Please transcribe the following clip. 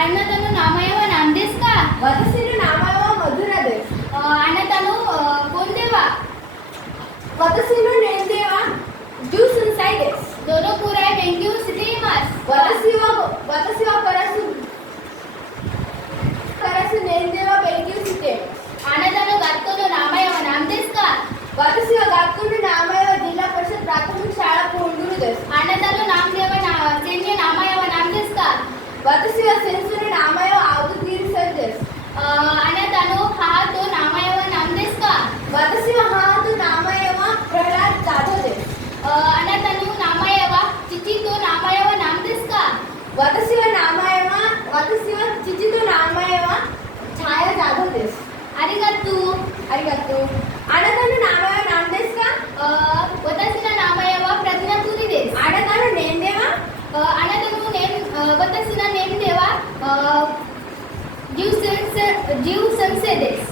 ಆನತನು ನಾಮಯವ ನಾಮदेस का वतसिनु नामयव मधुरा देस आनतनु कोण देवा वतसिनु नेंदेवा ज्यूस इनसाइड देस दोनो पुराय बेंग्यू सिटी मास वतसिवा करसु नेंदेवा बेंग्यू सिटी आनतनु गातकोनो नामयव नामदेस का वतसिवा गातकुनु नामयव जिल्हा परिषद प्राथमिक शाळा पोंडूर देस आनतनु नामदेव सेन्य नामयव नामदेस का वतसिवा सेन्सुनु नामयव आवदगिरी सर देस आनतनु हा तो नामयव नामदेस का वतसिवा हा तो नामयव प्रल्हाद जाधव देस आनतनु नामयव चिची तो नामयव नामदेस का वतसिवा चिचितो नामयव छाया जाधव देस अरिगत्तु आनतनु नामयव नामदेस का वतसिना नामयव प्रज्ञापुरी देस आनतनु नेंदेवा आनतनु नेम वतसिना नेम देवा जीव संसे देस